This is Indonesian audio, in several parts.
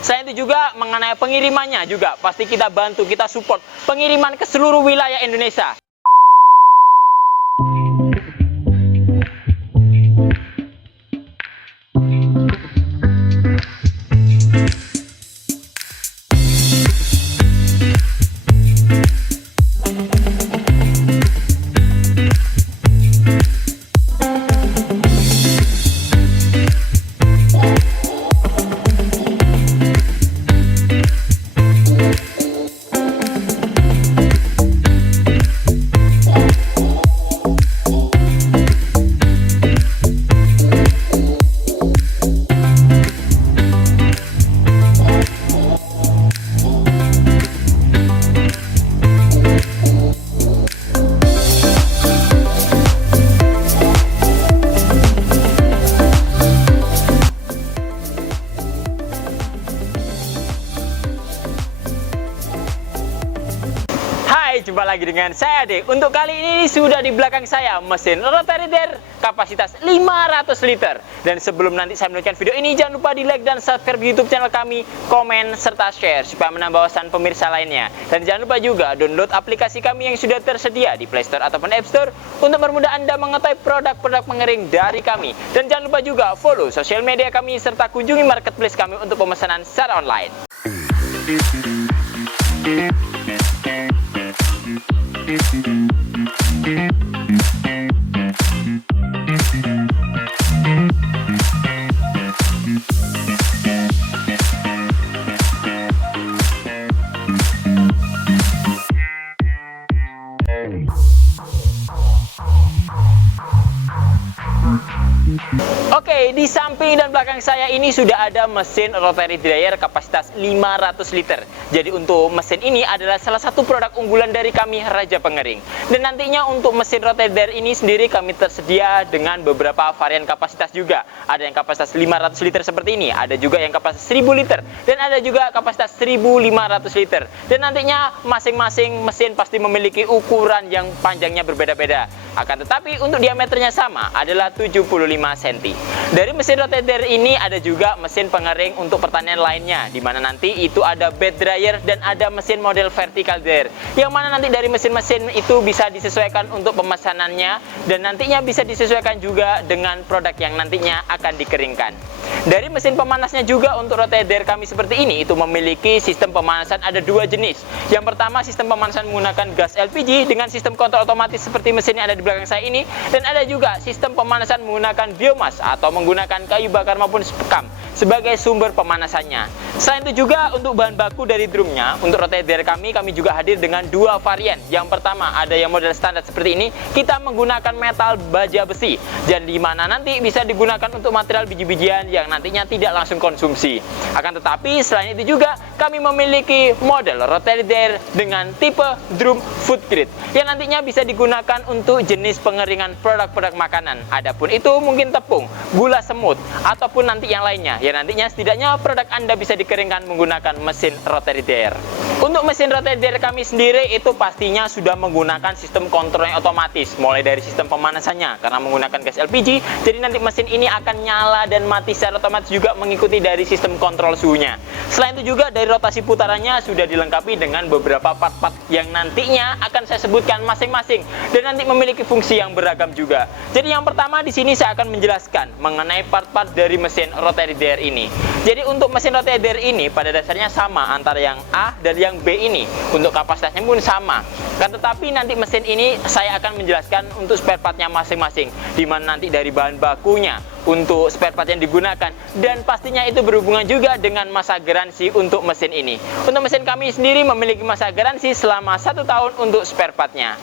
Selain itu juga mengenai pengirimannya juga pasti kita bantu, kita support pengiriman ke seluruh wilayah Indonesia. Jumpa lagi dengan saya Ade. Untuk kali ini sudah di belakang saya mesin rotary dare kapasitas 500 liter. Dan sebelum nanti saya melanjutkan video ini, jangan lupa di like dan subscribe YouTube channel kami, komen serta share supaya menambah wawasan pemirsa lainnya. Dan jangan lupa juga download aplikasi kami yang sudah tersedia di Play Store ataupun App Store untuk mempermudah Anda mengetahui produk-produk pengering dari kami. Dan jangan lupa juga follow sosial media kami serta kunjungi marketplace kami untuk pemesanan secara online. Oke, di samping dan belakang saya ini sudah ada mesin rotary dryer kapasitas 500 liter. Jadi untuk mesin ini adalah salah satu produk unggulan dari kami, Raja Pengering. Dan nantinya untuk mesin rotary dryer ini sendiri kami tersedia dengan beberapa varian kapasitas juga. Ada yang kapasitas 500 liter seperti ini, ada juga yang kapasitas 1000 liter, dan ada juga kapasitas 1500 liter. Dan nantinya masing-masing mesin pasti memiliki ukuran yang panjangnya berbeda-beda. Akan tetapi untuk diameternya sama, adalah 75 cm. Dari mesin rotary dryer ini ada juga mesin pengering untuk pertanian lainnya, di mana nanti itu ada bed dryer dan ada mesin model vertical dryer, yang mana nanti dari mesin-mesin itu bisa disesuaikan untuk pemesanannya dan nantinya bisa disesuaikan juga dengan produk yang nantinya akan dikeringkan. Dari mesin pemanasnya juga untuk rotary dryer kami seperti ini itu memiliki sistem pemanasan ada dua jenis. Yang pertama sistem pemanasan menggunakan gas LPG dengan sistem kontrol otomatis seperti mesin yang ada di belakang saya ini, dan ada juga sistem pemanasan menggunakan biomas atau menggunakan kayu bakar maupun spekam sebagai sumber pemanasannya. Selain itu juga untuk bahan baku dari drumnya, untuk rotary dryer kami juga hadir dengan dua varian. Yang pertama ada yang model standar seperti ini, kita menggunakan metal baja besi, dan di mana nanti bisa digunakan untuk material biji-bijian yang nantinya tidak langsung konsumsi. Akan tetapi selain itu juga kami memiliki model rotary dryer dengan tipe drum food grade yang nantinya bisa digunakan untuk jenis pengeringan produk-produk makanan. Adapun itu mungkin tepung, gula semut, ataupun nanti yang lainnya. Ya nantinya setidaknya produk Anda bisa dikeringkan menggunakan mesin rotary dryer. Untuk mesin rotary dryer kami sendiri itu pastinya sudah menggunakan sistem kontrol yang otomatis, mulai dari sistem pemanasannya karena menggunakan gas LPG. Jadi nanti mesin ini akan nyala dan mati secara otomatis juga mengikuti dari sistem kontrol suhunya. Selain itu juga dari rotasi putarannya sudah dilengkapi dengan beberapa part-part yang nantinya akan saya sebutkan masing-masing dan nanti memiliki fungsi yang beragam juga. Jadi yang pertama di sini saya akan menjelaskan mengenai part-part dari mesin rotary dryer ini. Jadi untuk mesin rotary dryer ini pada dasarnya sama antara yang A dan yang B ini. Untuk kapasitasnya pun sama. Kan tetapi nanti mesin ini saya akan menjelaskan untuk spare partnya masing-masing, di mana nanti dari bahan bakunya, untuk spare part yang digunakan, dan pastinya itu berhubungan juga dengan masa garansi untuk mesin ini. Untuk mesin kami sendiri memiliki masa garansi selama 1 tahun untuk spare partnya.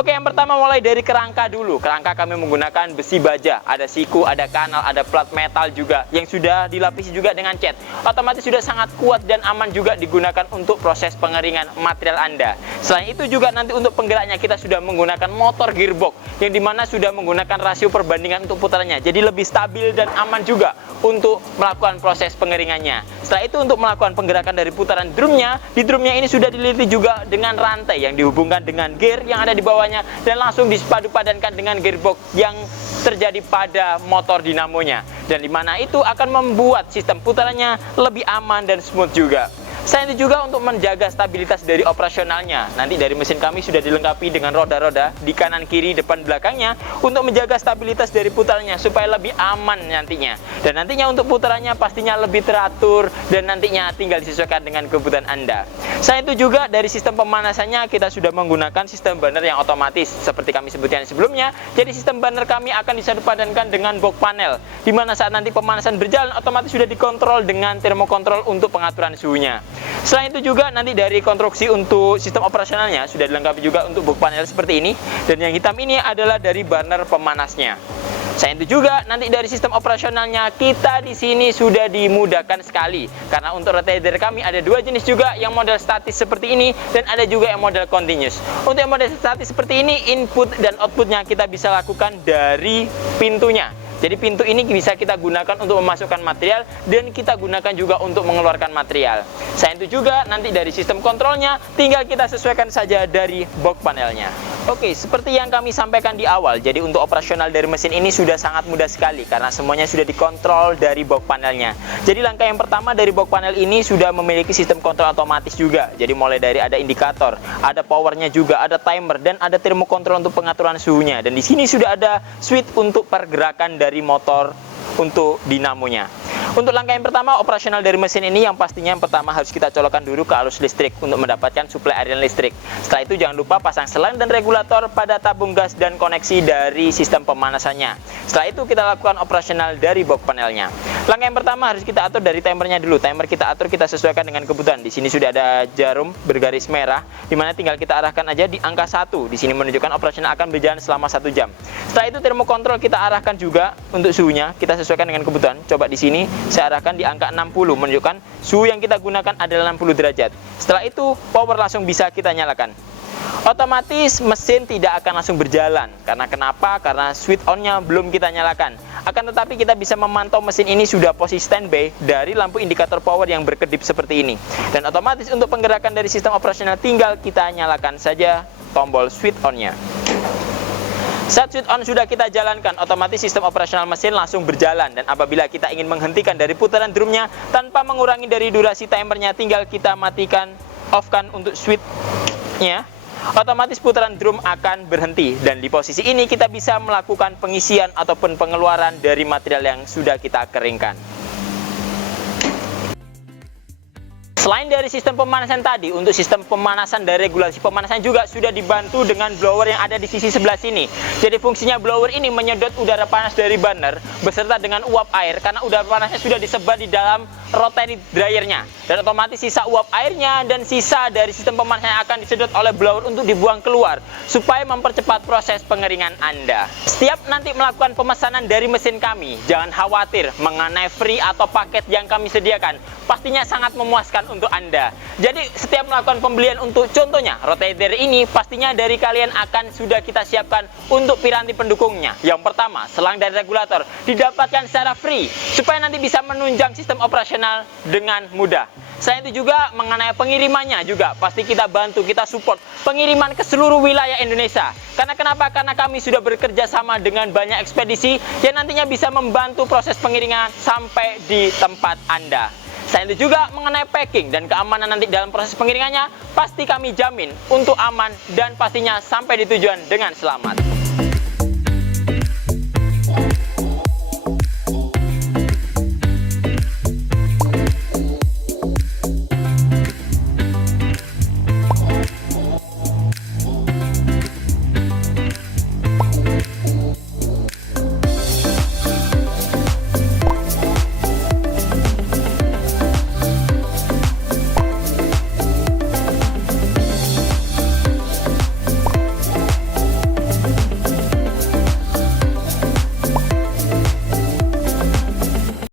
Oke, yang pertama mulai dari kerangka dulu. Kerangka kami menggunakan besi baja, ada siku, ada kanal, ada plat metal juga yang sudah dilapisi juga dengan cat. Otomatis sudah sangat kuat dan aman juga digunakan untuk proses pengeringan material Anda. Selain itu juga nanti untuk penggeraknya kita sudah menggunakan motor gearbox yang dimana sudah menggunakan rasio perbandingan untuk putarannya, jadi lebih stabil dan aman juga untuk melakukan proses pengeringannya. Setelah itu untuk melakukan penggerakan dari putaran drumnya, di drumnya ini sudah dililiti juga dengan rantai yang dihubungkan dengan gear yang ada di bawahnya dan langsung disepadu padankan dengan gearbox yang terjadi pada motor dinamonya. dan di mana itu akan membuat sistem putarannya lebih aman dan smooth juga. Selain itu juga untuk menjaga stabilitas dari operasionalnya, nanti dari mesin kami sudah dilengkapi dengan roda-roda di kanan, kiri, depan, belakangnya untuk menjaga stabilitas dari putarannya supaya lebih aman nantinya. Dan nantinya untuk putarannya pastinya lebih teratur dan nantinya tinggal disesuaikan dengan kebutuhan Anda. Selain itu juga dari sistem pemanasannya kita sudah menggunakan sistem burner yang otomatis seperti kami sebutkan sebelumnya. Jadi sistem burner kami akan dipadankan dengan box panel, di mana saat nanti pemanasan berjalan otomatis sudah dikontrol dengan termokontrol untuk pengaturan suhunya. Selain itu juga nanti dari konstruksi untuk sistem operasionalnya sudah dilengkapi juga untuk box panel seperti ini, dan yang hitam ini adalah dari burner pemanasnya. Selain itu juga nanti dari sistem operasionalnya kita di sini sudah dimudahkan sekali karena untuk rotator kami ada dua jenis juga, yang model statis seperti ini dan ada juga yang model continuous. Untuk yang model statis seperti ini input dan outputnya kita bisa lakukan dari pintunya. Jadi pintu ini bisa kita gunakan untuk memasukkan material dan kita gunakan juga untuk mengeluarkan material. Selain itu juga nanti dari sistem kontrolnya tinggal kita sesuaikan saja dari box panelnya. Oke, seperti yang kami sampaikan di awal, jadi untuk operasional dari mesin ini sudah sangat mudah sekali karena semuanya sudah dikontrol dari box panelnya. Jadi langkah yang pertama dari box panel ini sudah memiliki sistem kontrol otomatis juga. Jadi mulai dari ada indikator, ada powernya juga, ada timer dan ada termokontrol untuk pengaturan suhunya. Dan di sini sudah ada switch untuk pergerakan dari motor untuk dinamonya. Untuk langkah yang pertama operasional dari mesin ini yang pastinya yang pertama harus kita colokkan dulu ke arus listrik untuk mendapatkan suplai aliran listrik. Setelah itu jangan lupa pasang selang dan regulator pada tabung gas dan koneksi dari sistem pemanasannya. Setelah itu kita lakukan operasional dari box panelnya. Langkah yang pertama harus kita atur dari timernya dulu. Timer kita atur, kita sesuaikan dengan kebutuhan. Di sini sudah ada jarum bergaris merah, dimana tinggal kita arahkan aja di angka 1. Di sini menunjukkan operasional akan berjalan selama 1 jam. Setelah itu termokontrol kita arahkan juga untuk suhunya, kita sesuaikan dengan kebutuhan. Coba di sini saya arahkan di angka 60, menunjukkan suhu yang kita gunakan adalah 60 derajat. Setelah itu power langsung bisa kita nyalakan. Otomatis mesin tidak akan langsung berjalan. Karena kenapa? Karena switch on-nya belum kita nyalakan. Akan tetapi kita bisa memantau mesin ini sudah posisi standby dari lampu indikator power yang berkedip seperti ini. Dan otomatis untuk penggerakan dari sistem operasional tinggal kita nyalakan saja tombol switch on-nya. Saat switch on sudah kita jalankan, otomatis sistem operasional mesin langsung berjalan. Dan apabila kita ingin menghentikan dari putaran drumnya tanpa mengurangi dari durasi timernya, tinggal kita matikan, off-kan untuk switch-nya, otomatis putaran drum akan berhenti. Dan di posisi ini kita bisa melakukan pengisian ataupun pengeluaran dari material yang sudah kita keringkan. Selain dari sistem pemanasan tadi, untuk sistem pemanasan dan regulasi pemanasan juga sudah dibantu dengan blower yang ada di sisi sebelah sini. Jadi fungsinya blower ini menyedot udara panas dari burner beserta dengan uap air karena udara panasnya sudah disebar di dalam rotary dryernya. Dan otomatis sisa uap airnya dan sisa dari sistem pemanasan yang akan disedot oleh blower untuk dibuang keluar supaya mempercepat proses pengeringan Anda. Setiap nanti melakukan pemesanan dari mesin kami, jangan khawatir mengenai free atau paket yang kami sediakan. Pastinya sangat memuaskan untuk Anda. Jadi setiap melakukan pembelian untuk contohnya rotator ini, pastinya dari kalian akan sudah kita siapkan untuk piranti pendukungnya. Yang pertama, selang dan regulator didapatkan secara free supaya nanti bisa menunjang sistem operasional dengan mudah. Selain itu juga mengenai pengirimannya juga pasti kita bantu, kita support pengiriman ke seluruh wilayah Indonesia. Karena kenapa? Karena kami sudah bekerja sama dengan banyak ekspedisi yang nantinya bisa membantu proses pengiriman sampai di tempat Anda. Selain itu juga mengenai packing dan keamanan nanti dalam proses pengirimannya, pasti kami jamin untuk aman dan pastinya sampai di tujuan dengan selamat.